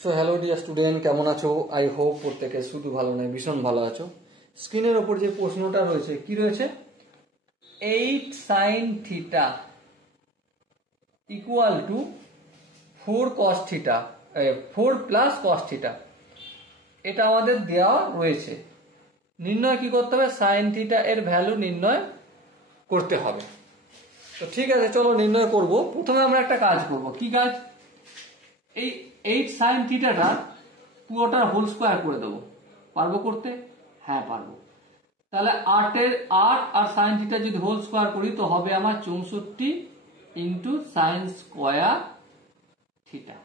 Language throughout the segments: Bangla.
সো হ্যালো ডিয়ার স্টুডেন্ট, কেমন আছো? আই হোপ প্রত্যেকে শুধু ভালো নয় ভীষণ ভালো আছো। স্ক্রিনের ওপর যে প্রশ্নটা রয়েছে কি রয়েছে, 8 sin theta equal two 4 cos theta 4 plus cos theta, এটা আমাদের দেওয়া রয়েছে। নির্ণয় কি করতে হবে? সাইন থিটা এর ভ্যালু নির্ণয় করতে হবে। তো ঠিক আছে, চলো নির্ণয় করব। প্রথমে আমরা একটা কাজ করব। কি কাজ? এই 8 sin থিটাটা পুরোটার হোল স্কয়ার করে দেবো। পারবো করতে? হ্যাঁ পারবো। তাহলে 8 আর sin থিটা যদি হোল স্কয়ার করি তো হবে আমার 64 into sine square theta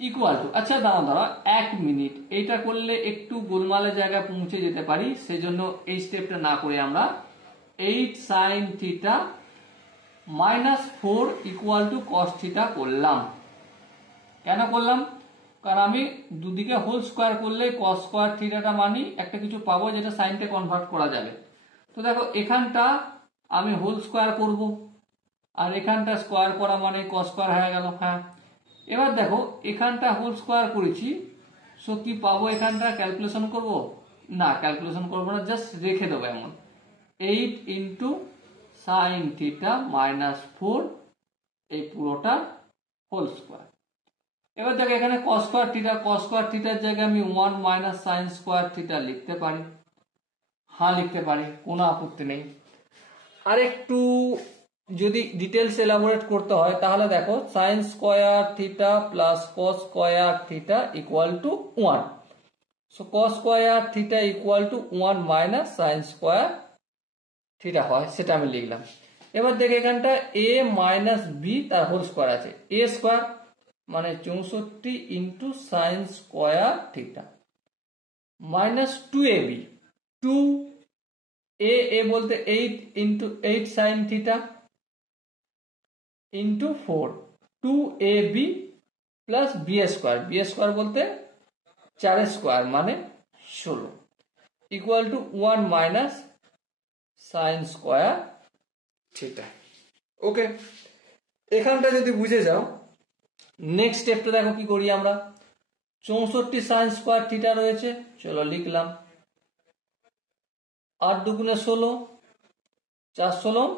equal two, আচ্ছা দাঁড়াও 1 মিনিট, এইটা করলে একটু গোলমালের জায়গায় পৌঁছে যেতে পারি, সেজন্য এই স্টেপটা না করে আমরা 8 sin theta minus 4 equal to cos theta করলাম। কেন করলাম? কারণ আমি দুদিকে হোল স্কয়ার করলে কস স্কয়ার থিটাটা মানি একটা কিছু পাবো যেটা সাইনতে কনভার্ট করা যাবে। তো দেখো এখানটা আমি হোল স্কয়ার করব আর এখানটা স্কয়ার করা মানে কস স্কয়ার হয়ে গেল। হ্যাঁ, এবার দেখো এখানটা হোল স্কয়ার করেছি, সো কি পাবো? এখানটা ক্যালকুলেশন করব না, ক্যালকুলেশন করবো না, জাস্ট রেখে দেবো এমন 8 ইন্টু সাইন থিটা মাইনাস 4 এই পুরোটা হোল স্কয়ার। এবার দেখো এখানে cos স্কয়ার থিটার জায়গায় আমি 1 মাইনাস সাইন স্কয়ার থিটা লিখতে পারি। হ্যাঁ লিখতে পারি, কোনো আপত্তি নেই। আর একটু যদি ডিটেলস এলাবোরেট করতে হয় তাহলে দেখো sine square theta plus cos square theta equal to 1। So cos square theta equal to 1 minus sine square theta হয়, সেটা আমি লিখলাম। এবার দেখো এখানটা a মাইনাস বি তার হোল স্কয়ার আছে, a স্কয়ার মানে 64 into sine square theta minus 2ab, 2a বলতে 8 into 8 sine theta into 4 2ab plus b square বলতে 4 স্কয়ার মানে 16 equal to 1 minus sine square theta. Okay, এখানটা যদি বুঝে যাও, নেক্সট স্টেপটা দেখো কি করি আমরা। 64 সাইন স্কয়ার থিটা রয়েছে, চলো লিখলাম। 8 দুগুণে 16, 4 16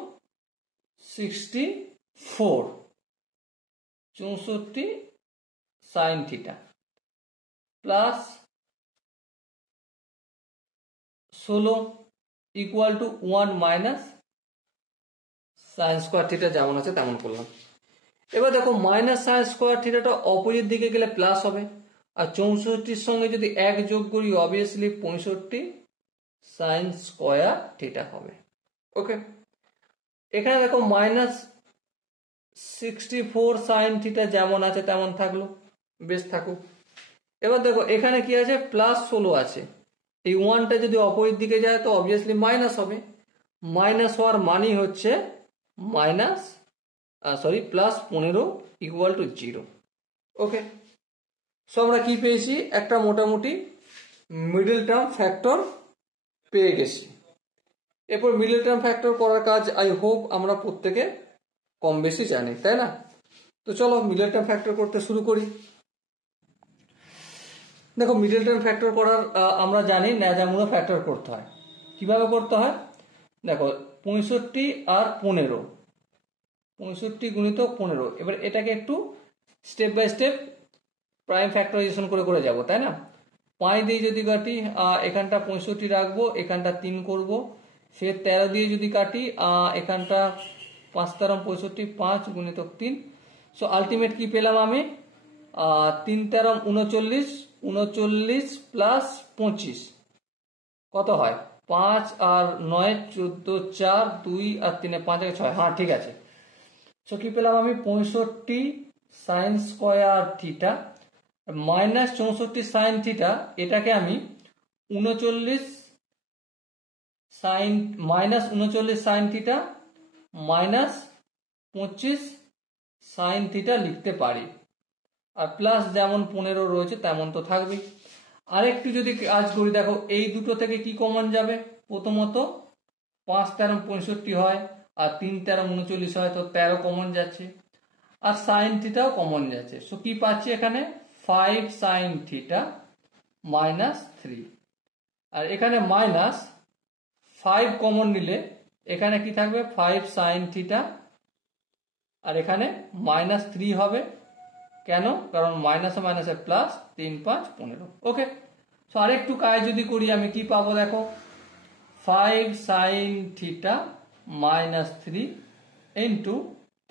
64, 64 sine theta plus 16 equal to 1 minus sine square theta, যেমন আছে তেমন করলাম। এবার দেখো মাইনাস সাইন স্কয়ার থিটাটা অপোজিট দিকে গেলে প্লাস হবে, আর 64 সঙ্গে যদি 1 যোগ করি অবভিয়াসলি 65 সাইন স্কয়ার থিটা হবে। ওকে, এখানে দেখো মাইনাস 64 সাইন থিটা যেমন আছে তেমন থাকলো, বেশ থাকুক। এবার দেখো এখানে কি আছে, প্লাস 16 আছে, এই 1টা যদি অপোজিট দিকে যায় তো অবভিয়াসলি মাইনাস হবে। মাইনাস হওয়ার মানই হচ্ছে plus 15 equal to 0। Okay, so আমরা কি পেয়েছি? একটা মোটামুটি মিডল টার্ম ফ্যাক্টর পেয়ে গেছি। এরপর মিডল টার্ম ফ্যাক্টর করার কাজ আই হোপ আমরা প্রত্যেকে কম বেশি জানি, তাই না? তো চলো মিডল টার্ম ফ্যাক্টর করতে শুরু করি। দেখো মিডল টার্ম ফ্যাক্টর করার আমরা জানি ন্যাজামূলক ফ্যাক্টর করতে হয়। কিভাবে করতে হয় দেখো, 65 আর 15, 65 গুণিত 15। এবার এটাকে একটু step by step prime factorization করে করে যাব, তাই না? 5 দিয়ে যদি কাটি এখানটা 65 রাখবো, এখানটা 3 করব, ফের 13 দিয়ে যদি কাটি এখানটা 5 তেরম 65, 5 গুণিত 3। সো আলটিমেট কি পেলাম আমি? 3 তেরম 39, 39 প্লাস 25 কত হয়? 5 আর 9 14, 4 2 আর 3 5 6। হ্যাঁ ঠিক আছে। সো কি পেলাম আমি? 65 sign square theta minus 64 sine theta, এটাকে আমি 39 sign theta minus 25 sine theta লিখতে পারি, আর প্লাস যেমন 15 রয়েছে তেমন তো থাকবেই। আরেকটু যদি কাজ করি, দেখো এই দুটো থেকে কি কমন যাবে? প্রথমত 5 তেরম 65 হয় আর 3 তেরম 39 হয়, তো 13 কমন যাচ্ছে। আর সাইন থিটাও কমন যাচ্ছে। সো কি পাচ্ছি এখানে 5 সাইন থিটা মাইনাস 3, আর এখানে মাইনাস 5 কমন নিলে এখানে কি থাকবে 5 সাইন থিটা, আর এখানে মাইনাস 3 হবে। কেন? কারণ মাইনাসে মাইনাসে প্লাস, 3 5 15। ওকে, সো আরেকটু কাজ যদি করি আমি কি পাবো দেখো, 5 sine theta minus 3 into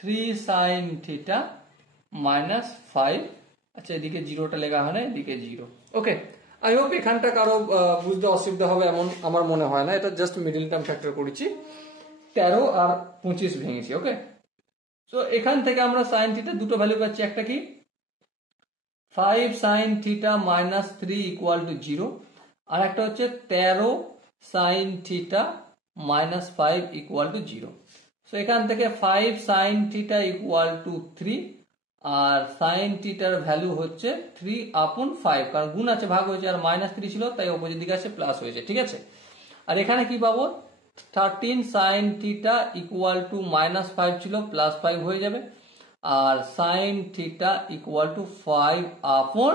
3 sign theta minus 5। আচ্ছা, এদিকে জিরোটা লেখা হয় না, এদিকে জিরো। ওকে, আই হোপ এখানটা কারো বুঝতে অসুবিধা হবে এমন আমার মনে হয় না। এটা জাস্ট মিডিল টার্ম ফ্যাক্টর করেছি, 13 আর 25 ভেঙেছি। ওকে, সো এখান থেকে আমরা সাইন থিটা দুটো ভ্যালু পাচ্ছি, একটা কি 5 sine theta minus 3 equal to 0, আর একটা হচ্ছে 13 sine theta minus 5 equal to 0। So এখান থেকে 5 সাইন থিটা ইকুয়াল টু 3, আর সাইন থিটার ভ্যালু হচ্ছে 3 আপন 5, কারণ গুণ আছে ভাগ হয়েছে, আর মাইনাস 3 ছিল তাই অপোজিট দিকে আসে প্লাস হয়েছে। ঠিক আছে, আর এখানে কি পাবো 13 sine theta equal two minus 5 ছিল, প্লাস 5 হয়ে যাবে, আর সাইন থিটা ইকুয়াল টু 5 আপন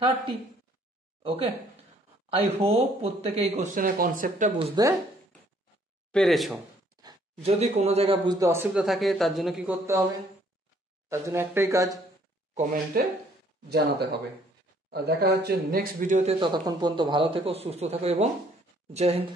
30। ওকে, আই হোপ প্রত্যেকে এই কোশ্চেনের কনসেপ্টটা বুঝতে পেরেছো। যদি কোনো জায়গায় বুঝতে অসুবিধা থাকে তার জন্য কি করতে হবে, তার জন্য একটাই কাজ, কমেন্টে জানাতে হবে। আর দেখা হচ্ছে নেক্সট ভিডিওতে, ততক্ষণ পর্যন্ত ভালো থেকো, সুস্থ থাকো এবং জয় হিন্দ।